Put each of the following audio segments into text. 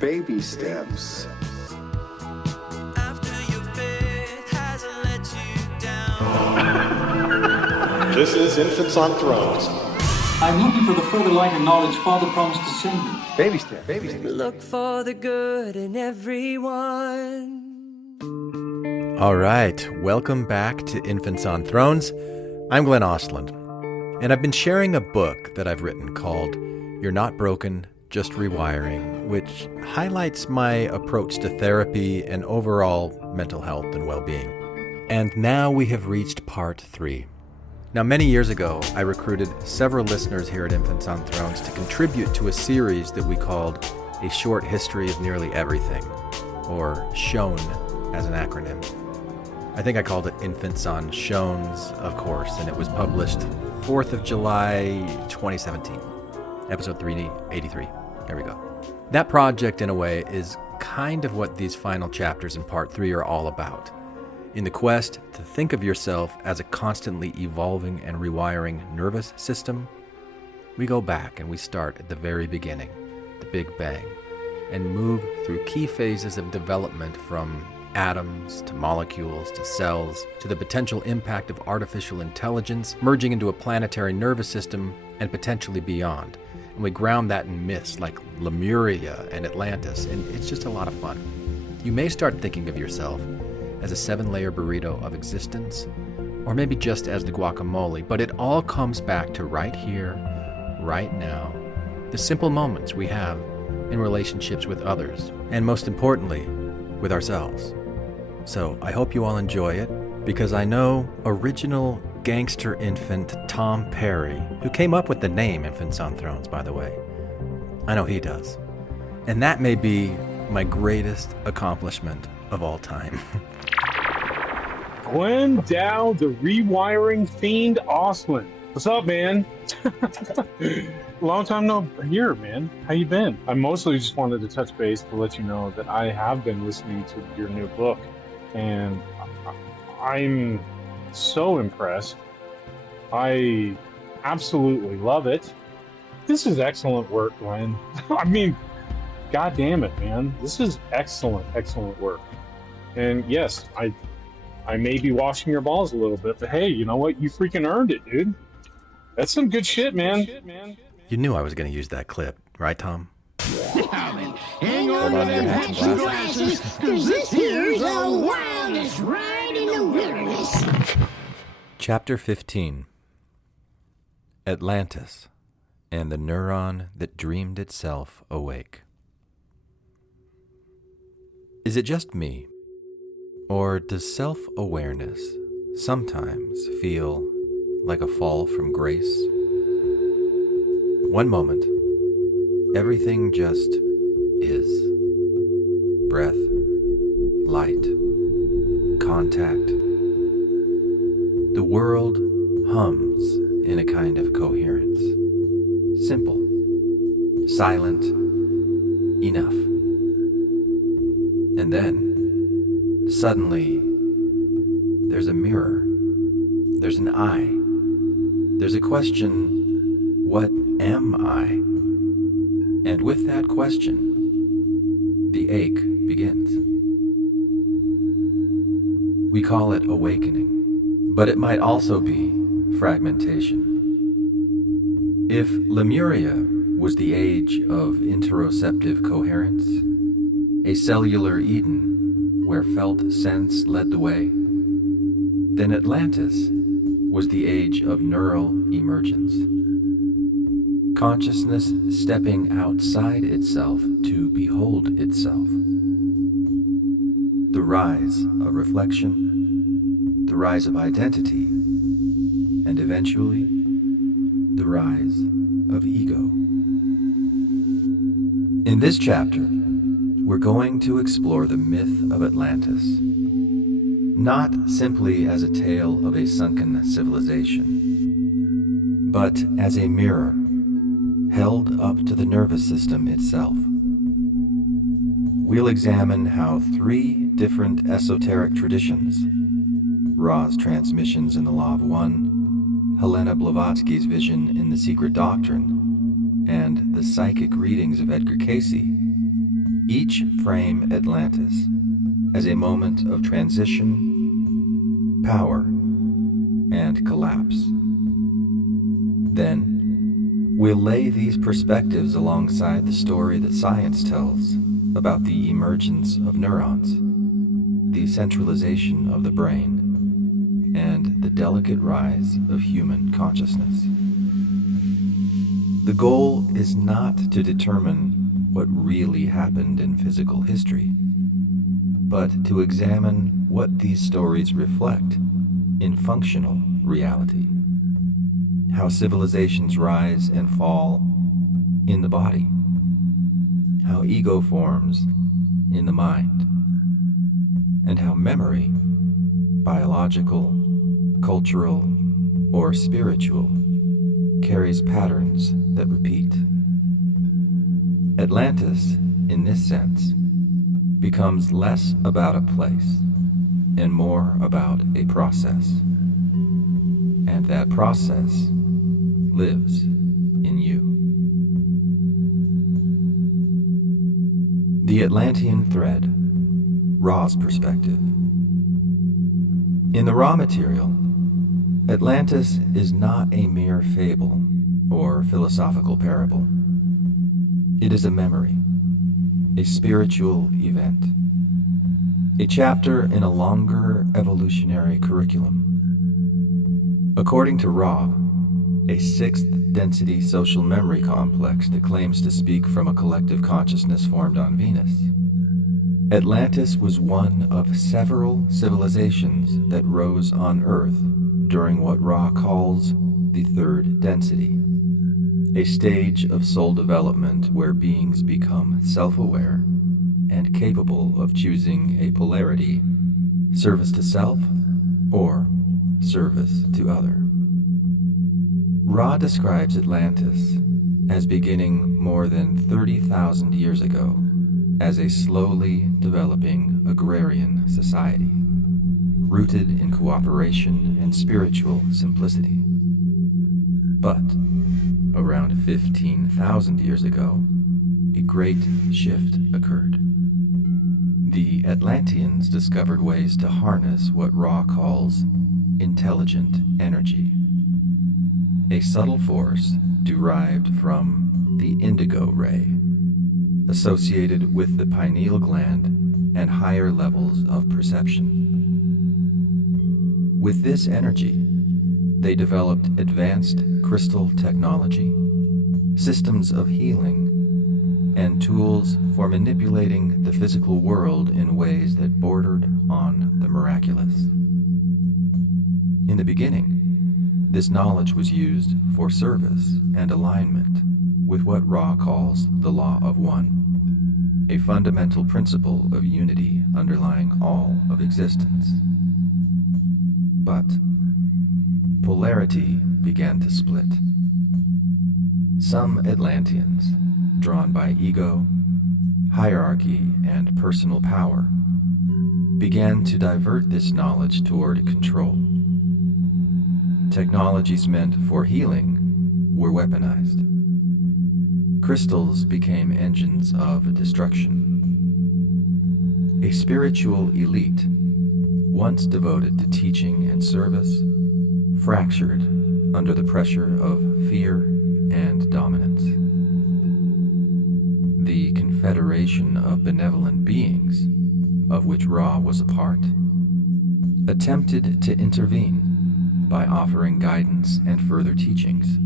Baby steps. After your faith hasn't let you down. This is Infantsonthrones. I'm looking for the further light and knowledge Father promised to send me. Baby steps. Baby steps. Look for the good in everyone. All right, welcome back to Infants on Thrones. I'm Glenn Ostland, and I've been sharing a book that I've written called You're Not Broken, Just Rewiring, which highlights my approach to therapy and overall mental health and well-being. And now we have reached part 3. Now, many years ago, I recruited several listeners here at Infants on Thrones to contribute to a series that we called A Short History of Nearly Everything, or SHOWN as an acronym. I think I called it Infants on Showns, of course, and it was published 4th of July, 2017, episode 383. There we go. That project, in a way, is kind of what these final chapters in part 3 are all about. In the quest to think of yourself as a constantly evolving and rewiring nervous system, we go back and we start at the very beginning, the Big Bang, and move through key phases of development from atoms to molecules to cells to the potential impact of artificial intelligence merging into a planetary nervous system and potentially beyond. And we ground that in myths like Lemuria and Atlantis, and it's just a lot of fun. You may start thinking of yourself as a 7-layer burrito of existence, or maybe just as the guacamole, but it all comes back to right here, right now, the simple moments we have in relationships with others, and most importantly, with ourselves. So I hope you all enjoy it, because I know original gangster infant Tom Perry, who came up with the name Infants on Thrones, by the way, I know he does. And that may be my greatest accomplishment of all time. Glenn Dow, the rewiring fiend Ostland. What's up, man? Long time no hear, man. How you been? I mostly just wanted to touch base to let you know that I have been listening to your new book, and I'm so impressed. I absolutely love it. This is excellent work, Glenn. I mean, God damn it, man. This is excellent work. And yes, I may be washing your balls a little bit, but hey, you know what? You freaking earned it, dude. That's some good shit, man. You knew I was going to use that clip, right, Tom? Hang on to them hats and glasses, cause this here's the wildest ride in the wilderness. Chapter 15. Atlantis and the neuron that dreamed itself awake. Is it just me, or does self-awareness sometimes feel like a fall from grace? One moment, everything just is. Breath, light, contact. The world hums in a kind of coherence. Simple, silent, enough. And then, suddenly, there's a mirror. There's an I. There's a question, what am I? And with that question, the ache begins. We call it awakening, but it might also be fragmentation. If Lemuria was the age of interoceptive coherence, a cellular Eden where felt sense led the way, then Atlantis was the age of neural emergence. Consciousness stepping outside itself to behold itself. The rise of reflection, the rise of identity, and eventually, the rise of ego. In this chapter, we're going to explore the myth of Atlantis, not simply as a tale of a sunken civilization, but as a mirror held up to the nervous system itself. We'll examine how 3 different esoteric traditions, Ra's transmissions in the Law of One, Helena Blavatsky's vision in The Secret Doctrine, and the psychic readings of Edgar Cayce, Each frame Atlantis as a moment of transition, power, and collapse. Then, we'll lay these perspectives alongside the story that science tells about the emergence of neurons, the centralization of the brain, and the delicate rise of human consciousness. The goal is not to determine what really happened in physical history, but to examine what these stories reflect in functional reality. How civilizations rise and fall in the body. How ego forms in the mind. And how memory, biological, cultural, or spiritual, carries patterns that repeat. Atlantis, in this sense, becomes less about a place and more about a process. And that process lives in you. The Atlantean thread, Ra's perspective. In the raw material, Atlantis is not a mere fable or philosophical parable. It is a memory, a spiritual event, a chapter in a longer evolutionary curriculum. According to Ra, a sixth density social memory complex that claims to speak from a collective consciousness formed on Venus, Atlantis was one of several civilizations that rose on Earth during what Ra calls the third density, a stage of soul development where beings become self-aware and capable of choosing a polarity, service to self or service to other. Ra describes Atlantis as beginning more than 30,000 years ago as a slowly developing agrarian society, rooted in cooperation and spiritual simplicity. But around 15,000 years ago, a great shift occurred. The Atlanteans discovered ways to harness what Ra calls intelligent energy, a subtle force derived from the indigo ray, associated with the pineal gland and higher levels of perception. With this energy, they developed advanced crystal technology, systems of healing, and tools for manipulating the physical world in ways that bordered on the miraculous. In the beginning, this knowledge was used for service and alignment with what Ra calls the Law of One, a fundamental principle of unity underlying all of existence. But polarity began to split. Some Atlanteans, drawn by ego, hierarchy, and personal power, began to divert this knowledge toward control. Technologies meant for healing were weaponized. Crystals became engines of destruction. A spiritual elite, once devoted to teaching and service, fractured under the pressure of fear and dominance. The Confederation of Benevolent Beings, of which Ra was a part, attempted to intervene by offering guidance and further teachings.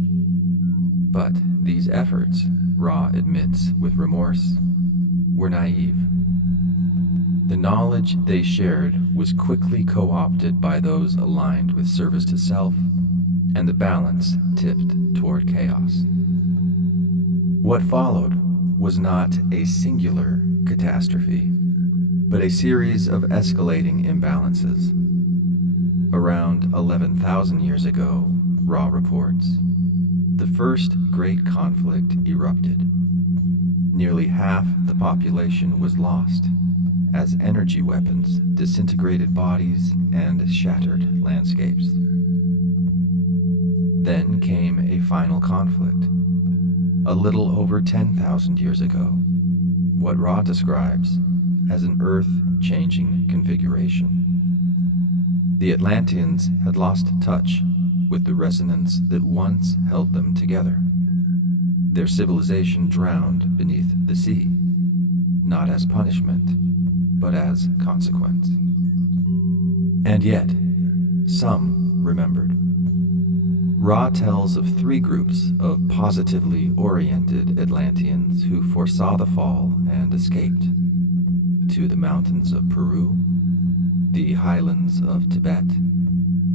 But these efforts, Ra admits with remorse, were naive. The knowledge they shared was quickly co-opted by those aligned with service to self, and the balance tipped toward chaos. What followed was not a singular catastrophe, but a series of escalating imbalances. Around 11,000 years ago, Ra reports, the first great conflict erupted. Nearly half the population was lost, as energy weapons disintegrated bodies and shattered landscapes. Then came a final conflict, a little over 10,000 years ago, what Ra describes as an earth-changing configuration. The Atlanteans had lost touch with the resonance that once held them together. Their civilization drowned beneath the sea, not as punishment, but as consequence. And yet, some remembered. Ra tells of 3 groups of positively oriented Atlanteans who foresaw the fall and escaped to the mountains of Peru, the highlands of Tibet,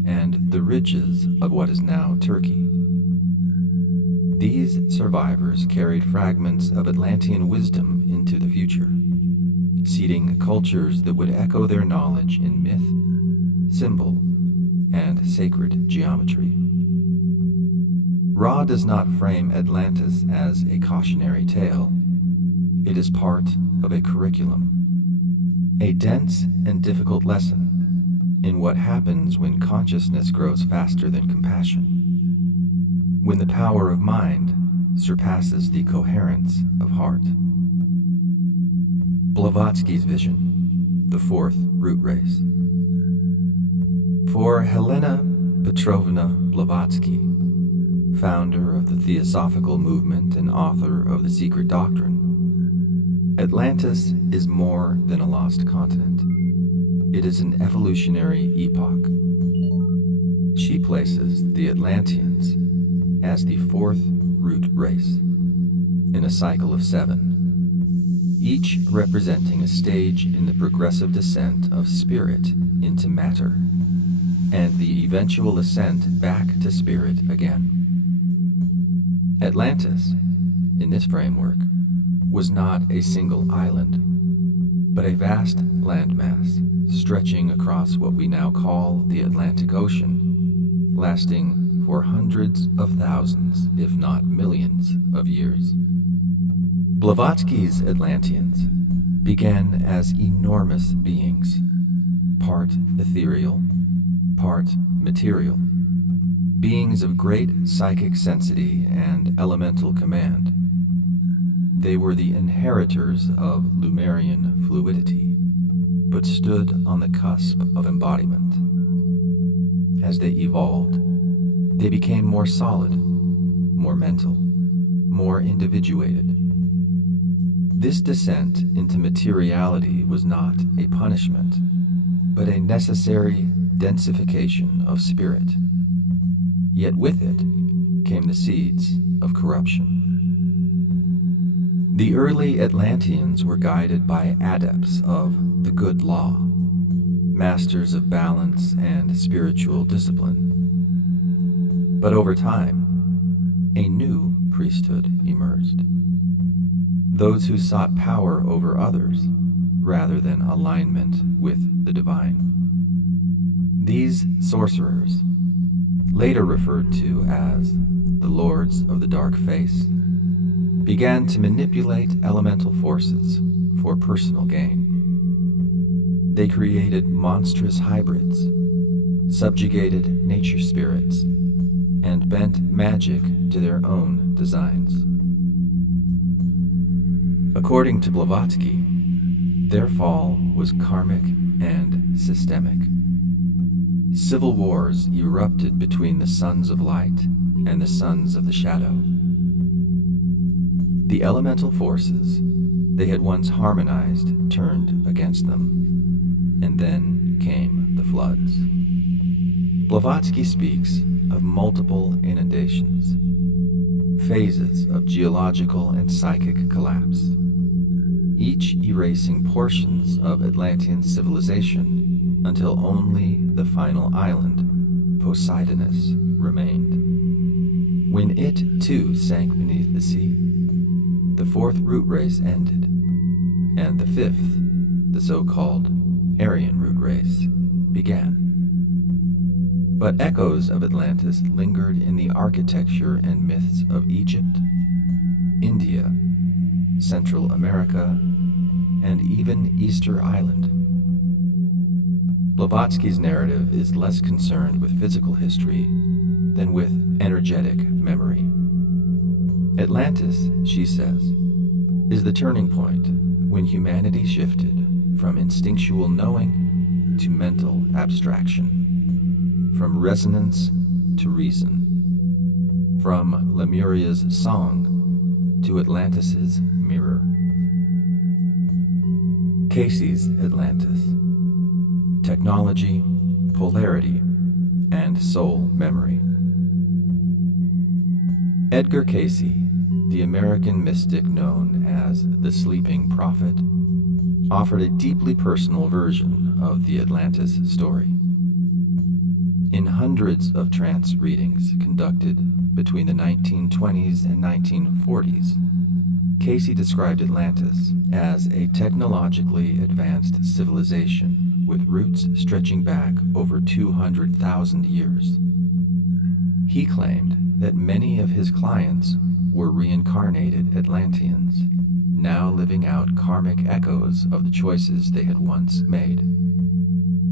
and the ridges of what is now Turkey. These survivors carried fragments of Atlantean wisdom into the future, seeding cultures that would echo their knowledge in myth, symbol, and sacred geometry. Ra does not frame Atlantis as a cautionary tale. It is part of a curriculum, a dense and difficult lesson in what happens when consciousness grows faster than compassion, when the power of mind surpasses the coherence of heart. Blavatsky's vision, the 4th root race. For Helena Petrovna Blavatsky, founder of the Theosophical movement and author of The Secret Doctrine, Atlantis is more than a lost continent. It is an evolutionary epoch. She places the Atlanteans as the 4th root race, in a cycle of 7, each representing a stage in the progressive descent of spirit into matter, and the eventual ascent back to spirit again. Atlantis, in this framework, was not a single island, but a vast landmass stretching across what we now call the Atlantic Ocean, lasting for hundreds of thousands, if not millions, of years. Blavatsky's Atlanteans began as enormous beings, part ethereal, part material, beings of great psychic sensity and elemental command. They were the inheritors of Lemurian fluidity, but stood on the cusp of embodiment. As they evolved, they became more solid, more mental, more individuated. This descent into materiality was not a punishment, but a necessary densification of spirit. Yet with it came the seeds of corruption. The early Atlanteans were guided by adepts of the good law, masters of balance and spiritual discipline. But over time, a new priesthood emerged. Those who sought power over others rather than alignment with the divine. These sorcerers, later referred to as the Lords of the Dark Face, began to manipulate elemental forces for personal gain. They created monstrous hybrids, subjugated nature spirits, and bent magic to their own designs. According to Blavatsky, their fall was karmic and systemic. Civil wars erupted between the sons of light and the sons of the shadow. The elemental forces they had once harmonized turned against them, and then came the floods. Blavatsky speaks of multiple inundations, phases of geological and psychic collapse, each erasing portions of Atlantean civilization until only the final island, Poseidonus, remained. When it too sank beneath the sea, the 4th root race ended, and the 5th, the so-called Aryan root race, began. But echoes of Atlantis lingered in the architecture and myths of Egypt, India, Central America, and even Easter Island. Blavatsky's narrative is less concerned with physical history than with energetic memory. Atlantis, she says, is the turning point when humanity shifted from instinctual knowing to mental abstraction, from resonance to reason, from Lemuria's song to Atlantis's mirror. Casey's Atlantis: technology, polarity, and soul memory. Edgar Cayce, the American mystic known as the Sleeping Prophet, offered a deeply personal version of the Atlantis story. In hundreds of trance readings conducted between the 1920s and 1940s, Cayce described Atlantis as a technologically advanced civilization with roots stretching back over 200,000 years. He claimed that many of his clients were reincarnated Atlanteans, now living out karmic echoes of the choices they had once made.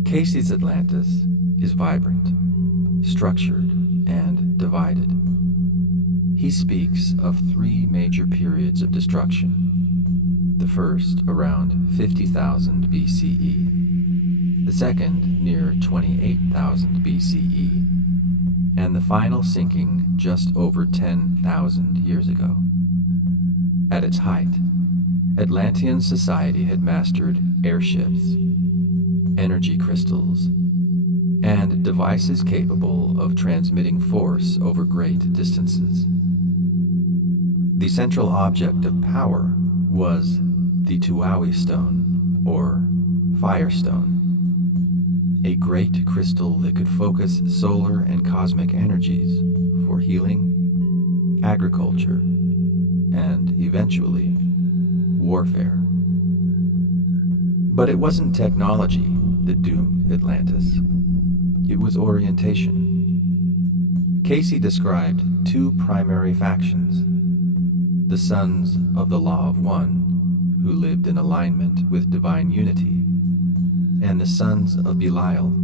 Cayce's Atlantis is vibrant, structured, and divided. He speaks of 3 major periods of destruction. The first around 50,000 BCE, the second near 28,000 BCE, and the final sinking just over 10,000 years ago. At its height, Atlantean society had mastered airships, energy crystals, and devices capable of transmitting force over great distances. The central object of power was the Tuawi Stone, or Firestone, a great crystal that could focus solar and cosmic energies for healing, agriculture, and eventually warfare. But it wasn't technology that doomed Atlantis. It was orientation. Cayce described 2 primary factions: the sons of the Law of One, who lived in alignment with divine unity, and the sons of Belial,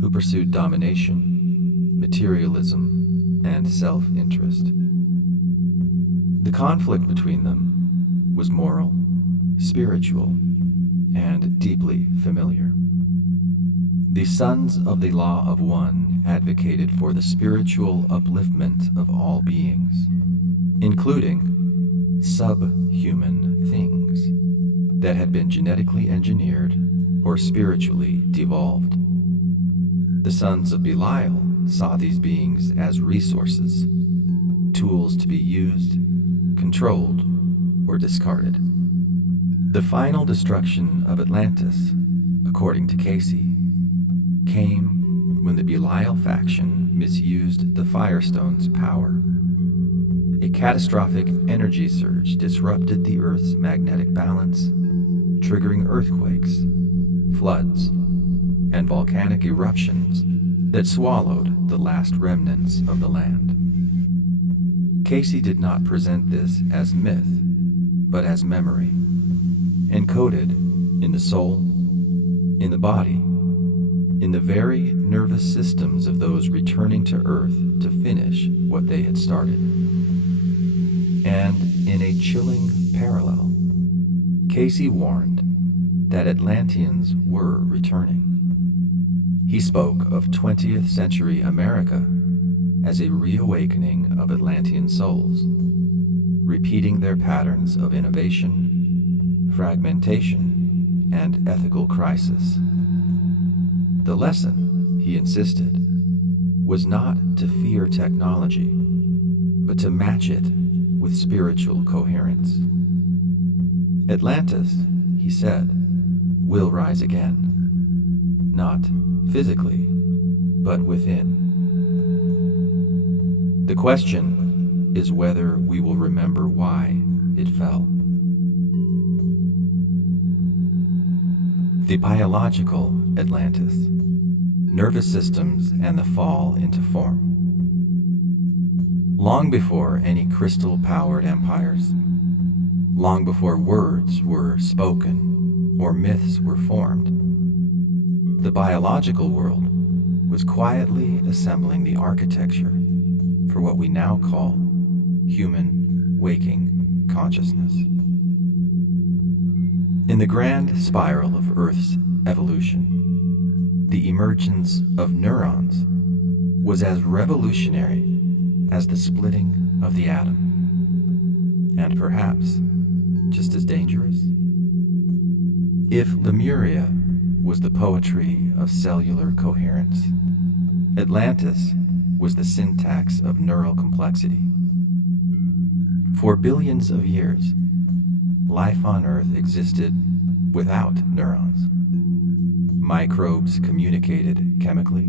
who pursued domination, materialism, and self-interest. The conflict between them was moral, spiritual, and deeply familiar. The sons of the Law of One advocated for the spiritual upliftment of all beings, including subhuman things that had been genetically engineered or spiritually devolved. The sons of Belial saw these beings as resources, tools to be used, controlled, or discarded. The final destruction of Atlantis, according to Cayce, came when the Belial faction misused the Firestone's power. A catastrophic energy surge disrupted the Earth's magnetic balance, triggering earthquakes, floods, and volcanic eruptions that swallowed the last remnants of the land. Cayce did not present this as myth, but as memory, encoded in the soul, in the body, in the very nervous systems of those returning to Earth to finish what they had started. And in a chilling parallel, Cayce warned that Atlanteans were returning. He spoke of 20th century America as a reawakening of Atlantean souls, repeating their patterns of innovation, fragmentation, and ethical crisis. The lesson, he insisted, was not to fear technology, but to match it with spiritual coherence. Atlantis, he said, will rise again, not physically, but within. The question is whether we will remember why it fell. The biological Atlantis, nervous systems and the fall into form. Long before any crystal-powered empires, long before words were spoken or myths were formed, the biological world was quietly assembling the architecture for what we now call human waking consciousness. In the grand spiral of Earth's evolution, the emergence of neurons was as revolutionary as the splitting of the atom, and perhaps just as dangerous. If Lemuria was the poetry of cellular coherence, Atlantis was the syntax of neural complexity. For billions of years, life on Earth existed without neurons. Microbes communicated chemically,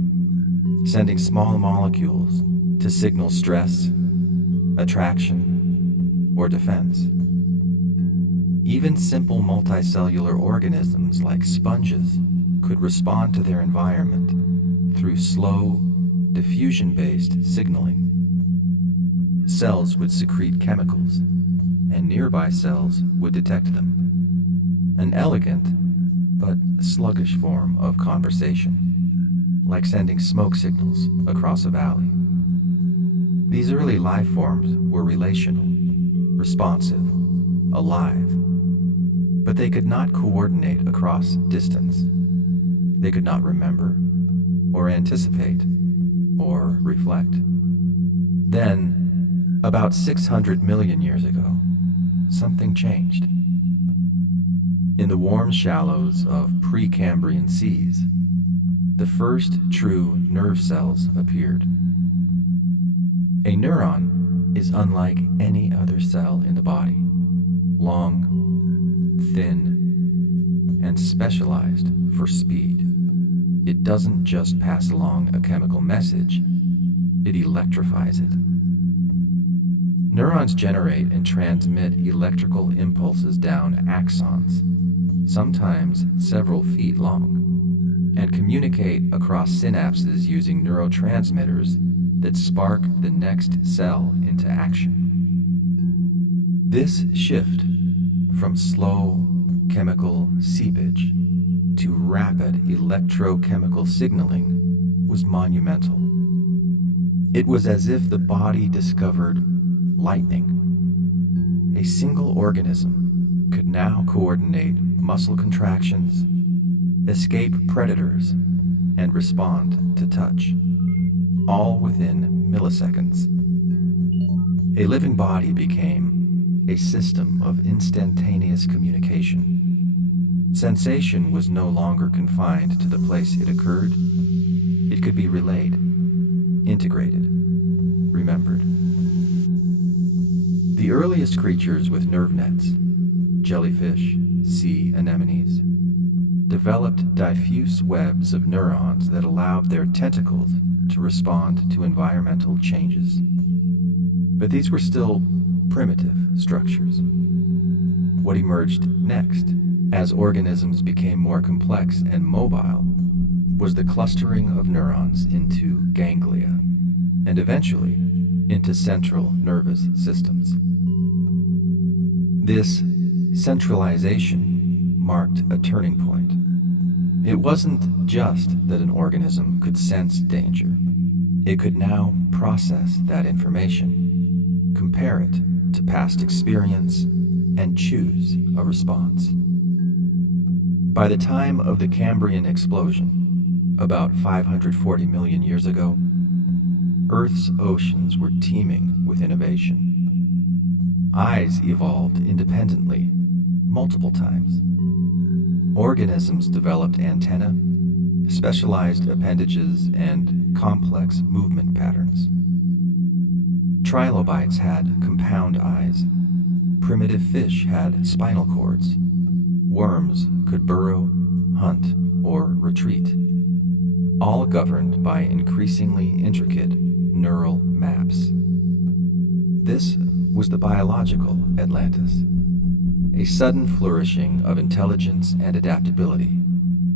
sending small molecules to signal stress, attraction, or defense. Even simple multicellular organisms like sponges could respond to their environment through slow, diffusion-based signaling. Cells would secrete chemicals, and nearby cells would detect them. An elegant but sluggish form of conversation, like sending smoke signals across a valley. These early life forms were relational, responsive, alive, but they could not coordinate across distance. They could not remember, or anticipate, or reflect. Then, about 600 million years ago, something changed. In the warm shallows of Precambrian seas, the first true nerve cells appeared. A neuron is unlike any other cell in the body, long, thin, and specialized for speed. It doesn't just pass along a chemical message, it electrifies it. Neurons generate and transmit electrical impulses down axons, sometimes several feet long, and communicate across synapses using neurotransmitters that spark the next cell into action. This shift from slow chemical seepage to rapid electrochemical signaling was monumental. It was as if the body discovered lightning. A single organism could now coordinate muscle contractions, escape predators, and respond to touch, all within milliseconds. A living body became a system of instantaneous communication. Sensation was no longer confined to the place it occurred. It could be relayed, integrated, remembered. The earliest creatures with nerve nets, jellyfish, sea anemones, developed diffuse webs of neurons that allowed their tentacles to respond to environmental changes. But these were still primitive structures. What emerged next, as organisms became more complex and mobile, was the clustering of neurons into ganglia, and eventually into central nervous systems. This centralization marked a turning point. It wasn't just that an organism could sense danger. It could now process that information, compare it to past experience, and choose a response. By the time of the Cambrian explosion, about 540 million years ago, Earth's oceans were teeming with innovation. Eyes evolved independently multiple times. Organisms developed antennae, specialized appendages, and complex movement patterns. Trilobites had compound eyes. Primitive fish had spinal cords. Worms could burrow, hunt, or retreat, all governed by increasingly intricate neural maps. This was the biological Atlantis, a sudden flourishing of intelligence and adaptability,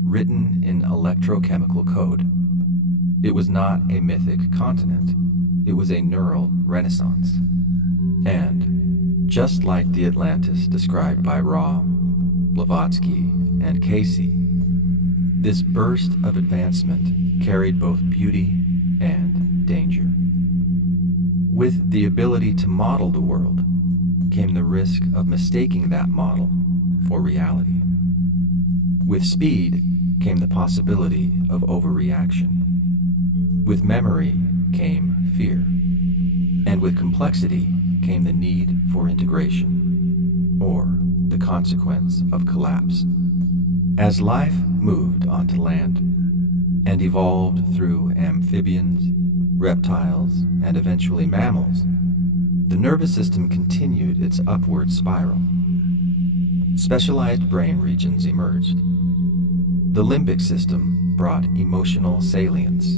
written in electrochemical code. It was not a mythic continent, it was a neural renaissance. And, just like the Atlantis described by Raw, Blavatsky, and Casey, this burst of advancement carried both beauty and danger. With the ability to model the world came the risk of mistaking that model for reality. With speed came the possibility of overreaction. With memory came fear. And with complexity came the need for integration, or the consequence of collapse. As life moved onto land and evolved through amphibians, reptiles, and eventually mammals, the nervous system continued its upward spiral. Specialized brain regions emerged. The limbic system brought emotional salience,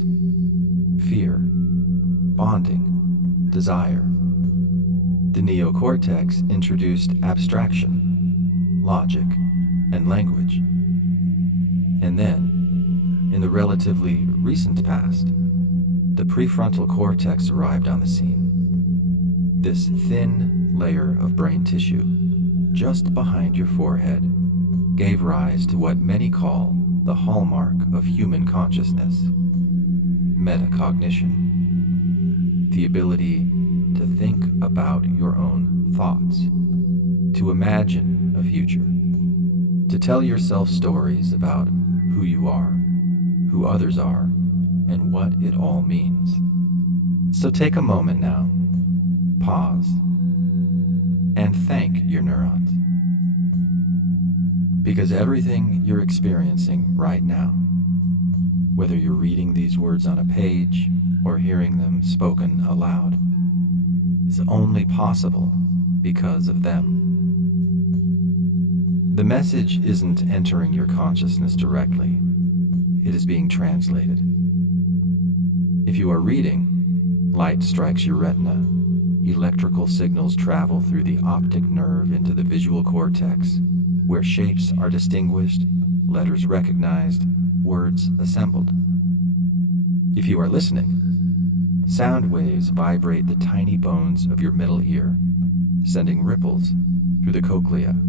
fear, bonding, desire. The neocortex introduced abstraction, logic, and language. And then, in the relatively recent past, the prefrontal cortex arrived on the scene. This thin layer of brain tissue, just behind your forehead, gave rise to what many call the hallmark of human consciousness: metacognition. The ability to think about your own thoughts, to imagine a future, to tell yourself stories about who you are, who others are, and what it all means. So take a moment now, pause, and thank your neurons. Because everything you're experiencing right now, whether you're reading these words on a page or hearing them spoken aloud, is only possible because of them. The message isn't entering your consciousness directly. It is being translated. If you are reading, light strikes your retina, electrical signals travel through the optic nerve into the visual cortex, where shapes are distinguished, letters recognized, words assembled. If you are listening, sound waves vibrate the tiny bones of your middle ear, sending ripples through the cochlea,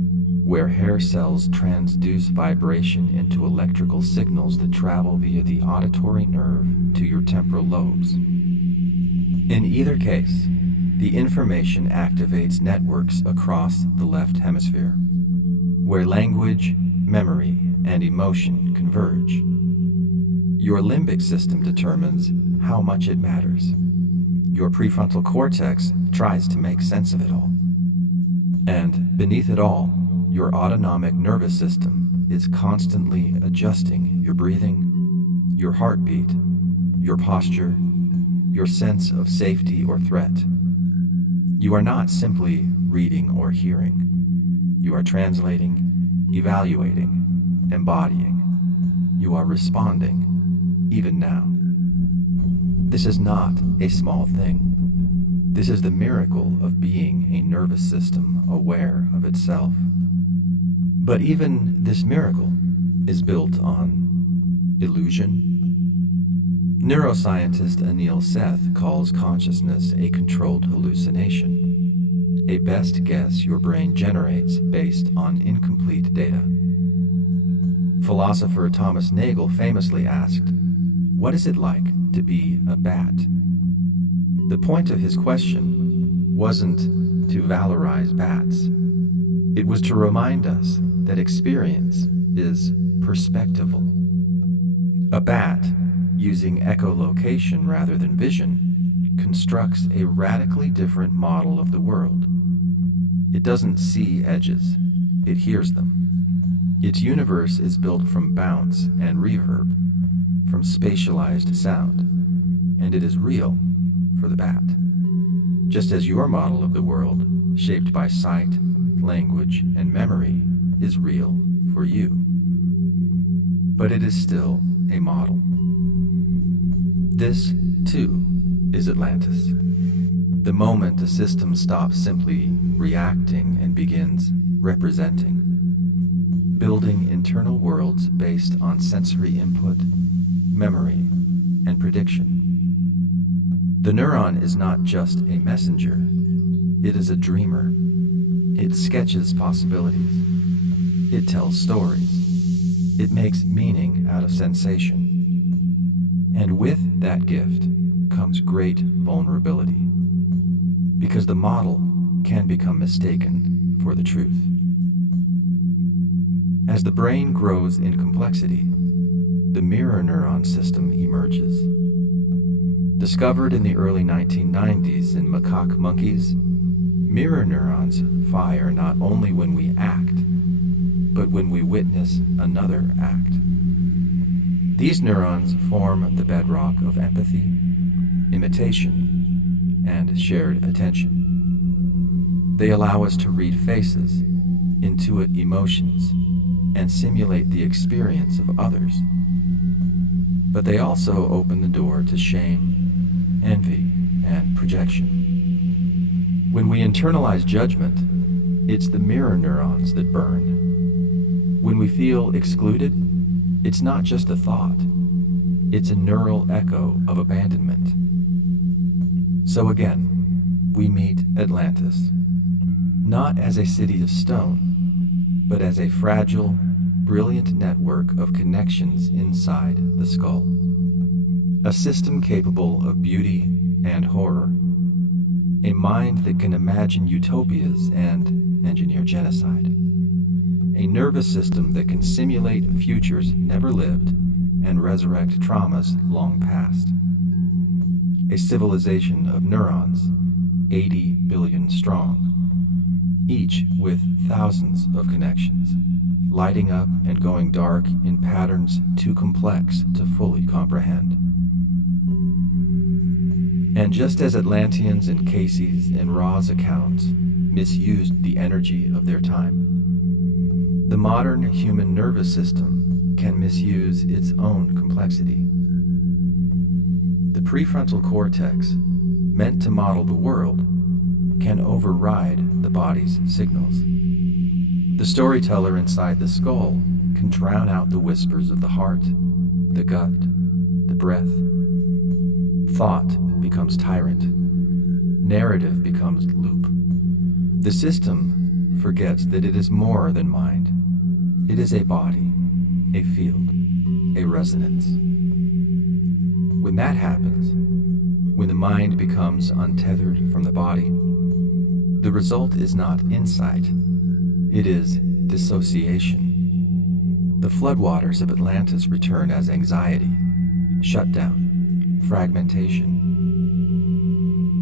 where hair cells transduce vibration into electrical signals that travel via the auditory nerve to your temporal lobes. In either case, the information activates networks across the left hemisphere, where language, memory, and emotion converge. Your limbic system determines how much it matters. Your prefrontal cortex tries to make sense of it all. And beneath it all, your autonomic nervous system is constantly adjusting your breathing, your heartbeat, your posture, your sense of safety or threat. You are not simply reading or hearing. You are translating, evaluating, embodying. You are responding, even now. This is not a small thing. This is the miracle of being a nervous system aware of itself. But even this miracle is built on illusion. Neuroscientist Anil Seth calls consciousness a controlled hallucination, a best guess your brain generates based on incomplete data. Philosopher Thomas Nagel famously asked, "What is it like to be a bat?" The point of his question wasn't to valorize bats. It was to remind us that experience is perspectival. A bat, using echolocation rather than vision, constructs a radically different model of the world. It doesn't see edges, it hears them. Its universe is built from bounce and reverb, from spatialized sound, and it is real for the bat. Just as your model of the world, shaped by sight, language, and memory, is real for you. But it is still a model. This, too, is Atlantis. The moment a system stops simply reacting and begins representing, building internal worlds based on sensory input, memory, and prediction. The neuron is not just a messenger, it is a dreamer. It sketches possibilities. It tells stories. It makes meaning out of sensation. And with that gift comes great vulnerability, because the model can become mistaken for the truth. As the brain grows in complexity, the mirror neuron system emerges. Discovered in the early 1990s in macaque monkeys, mirror neurons fire not only when we act, but when we witness another act. These neurons form the bedrock of empathy, imitation, and shared attention. They allow us to read faces, intuit emotions, and simulate the experience of others. But they also open the door to shame, envy, and projection. When we internalize judgment, it's the mirror neurons that burn. When we feel excluded, it's not just a thought, it's a neural echo of abandonment. So again, we meet Atlantis, not as a city of stone, but as a fragile, brilliant network of connections inside the skull. A system capable of beauty and horror, a mind that can imagine utopias and engineer genocide. A nervous system that can simulate futures never lived and resurrect traumas long past. A civilization of neurons, 80 billion strong, each with thousands of connections, lighting up and going dark in patterns too complex to fully comprehend. And just as Atlanteans and Casey's and Ra's accounts misused the energy of their time, the modern human nervous system can misuse its own complexity. The prefrontal cortex, meant to model the world, can override the body's signals. The storyteller inside the skull can drown out the whispers of the heart, the gut, the breath. Thought becomes tyrant. Narrative becomes loop. The system forgets that it is more than mind. It is a body, a field, a resonance. When that happens, when the mind becomes untethered from the body, the result is not insight, it is dissociation. The floodwaters of Atlantis return as anxiety, shutdown, fragmentation.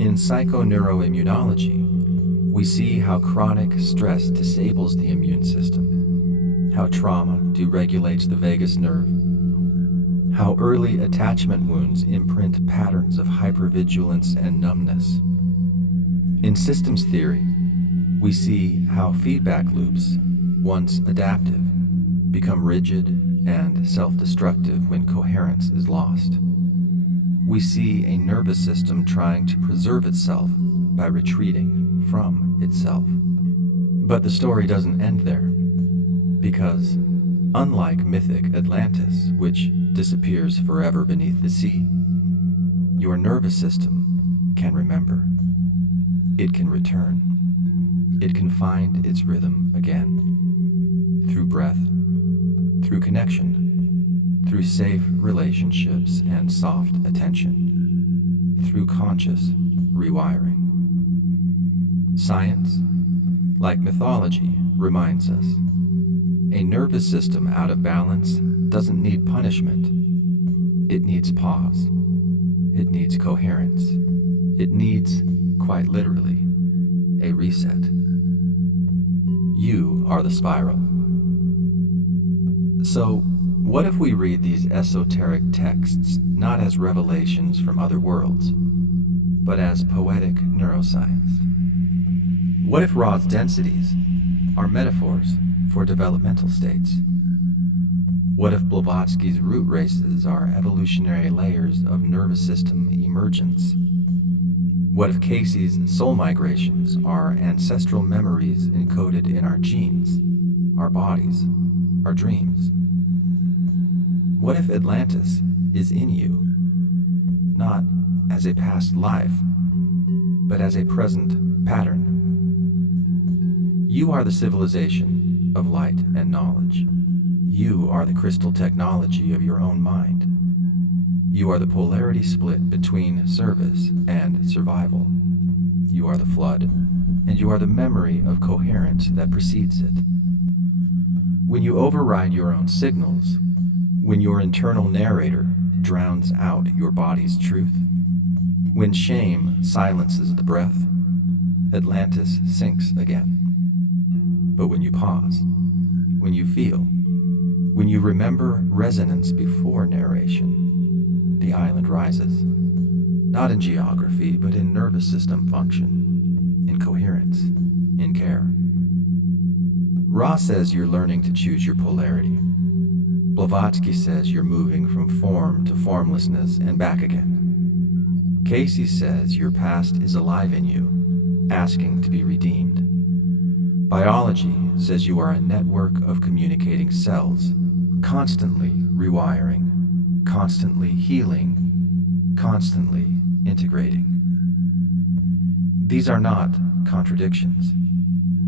In psychoneuroimmunology, we see how chronic stress disables the immune system, how trauma deregulates the vagus nerve, how early attachment wounds imprint patterns of hypervigilance and numbness. In systems theory, we see how feedback loops, once adaptive, become rigid and self-destructive when coherence is lost. We see a nervous system trying to preserve itself by retreating from itself. But the story doesn't end there, because unlike mythic Atlantis, which disappears forever beneath the sea, your nervous system can remember. It can return. It can find its rhythm again. Through breath, through connection, through safe relationships and soft attention, through conscious rewiring. Science, like mythology, reminds us a nervous system out of balance doesn't need punishment. It needs pause. It needs coherence. It needs, quite literally, a reset. You are the spiral. So, what if we read these esoteric texts not as revelations from other worlds, but as poetic neuroscience? What if Ra's densities are metaphors for developmental states? What if Blavatsky's root races are evolutionary layers of nervous system emergence? What if Casey's soul migrations are ancestral memories encoded in our genes, our bodies, our dreams? What if Atlantis is in you, not as a past life, but as a present pattern? You are the civilization of light and knowledge. You are the crystal technology of your own mind. You are the polarity split between service and survival. You are the flood, and you are the memory of coherence that precedes it. when you override your own signals, when your internal narrator drowns out your body's truth, when shame silences the breath, Atlantis sinks again. But when you pause, when you feel, when you remember resonance before narration, the island rises, not in geography, but in nervous system function, in coherence, in care. Ra says you're learning to choose your polarity. Blavatsky says you're moving from form to formlessness and back again. Casey says your past is alive in you, asking to be redeemed. Biology says you are a network of communicating cells, constantly rewiring, constantly healing, constantly integrating. These are not contradictions.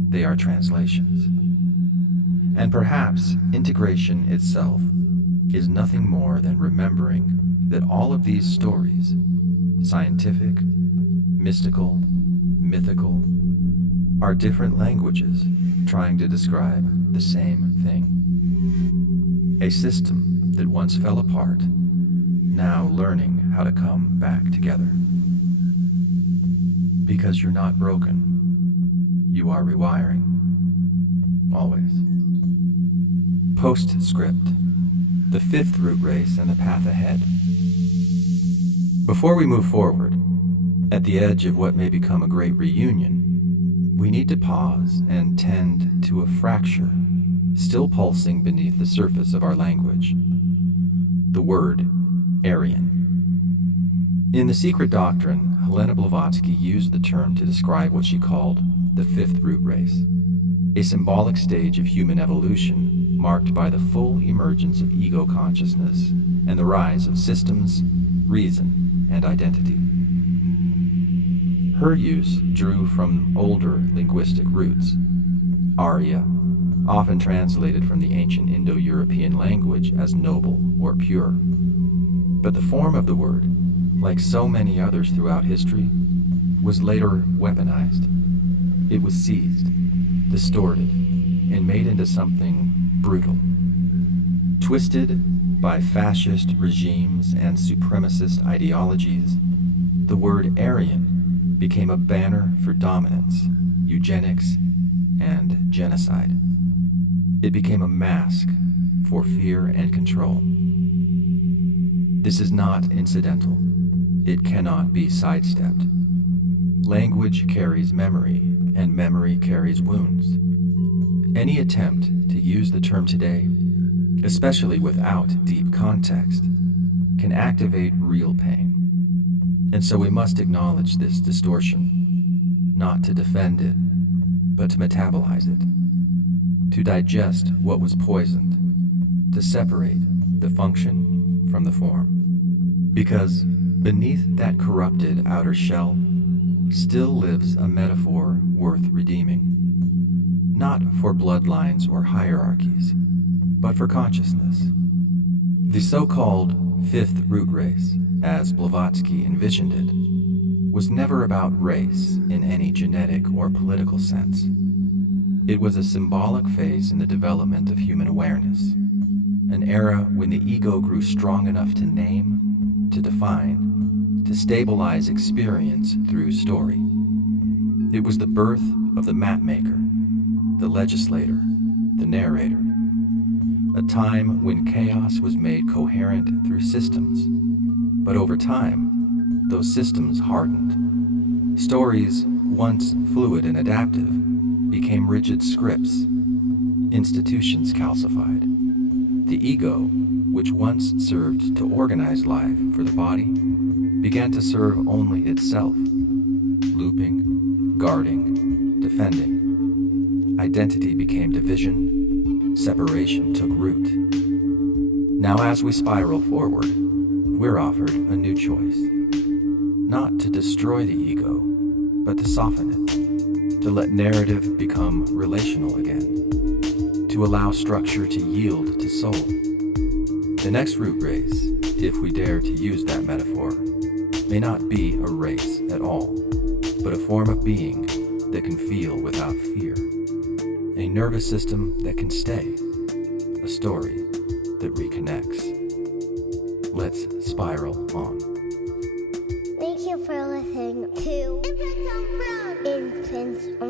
They are translations. And perhaps integration itself is nothing more than remembering that all of these stories, scientific, mystical, mythical, are different languages trying to describe the same thing. A system that once fell apart, now learning how to come back together. Because you're not broken, you are rewiring. Always. Postscript. The fifth root race and the path ahead. Before we move forward, at the edge of what may become a great reunion, we need to pause and tend to a fracture still pulsing beneath the surface of our language. The word Aryan. In The Secret Doctrine, Helena Blavatsky used the term to describe what she called the fifth root race, a symbolic stage of human evolution marked by the full emergence of ego consciousness and the rise of systems, reason, and identity. Her use drew from older linguistic roots. Arya, often translated from the ancient Indo-European language as noble or pure. But the form of the word, like so many others throughout history, was later weaponized. It was seized, distorted, and made into something brutal. Twisted by fascist regimes and supremacist ideologies, the word Aryan became a banner for dominance, eugenics, and genocide. It became a mask for fear and control. This is not incidental. It cannot be sidestepped. Language carries memory, and memory carries wounds. Any attempt to use the term today, especially without deep context, can activate real pain. And so we must acknowledge this distortion, not to defend it, but to metabolize it, to digest what was poisoned, to separate the function from the form. Because beneath that corrupted outer shell still lives a metaphor worth redeeming, not for bloodlines or hierarchies, but for consciousness. The so-called fifth root race, as Blavatsky envisioned it, was never about race in any genetic or political sense. It was a symbolic phase in the development of human awareness, an era when the ego grew strong enough to name, to define, to stabilize experience through story. It was the birth of the mapmaker, the legislator, the narrator, a time when chaos was made coherent through systems, but over time, those systems hardened. Stories, once fluid and adaptive, became rigid scripts. Institutions calcified. The ego, which once served to organize life for the body, began to serve only itself, looping, guarding, defending. Identity became division, separation took root. Now as we spiral forward, we're offered a new choice. Not to destroy the ego, but to soften it, to let narrative become relational again, to allow structure to yield to soul. The next root race, if we dare to use that metaphor, may not be a race at all, but a form of being that can feel without fear, a nervous system that can stay, a story that reconnects. Let's spiral on. Thank you for listening to Infants on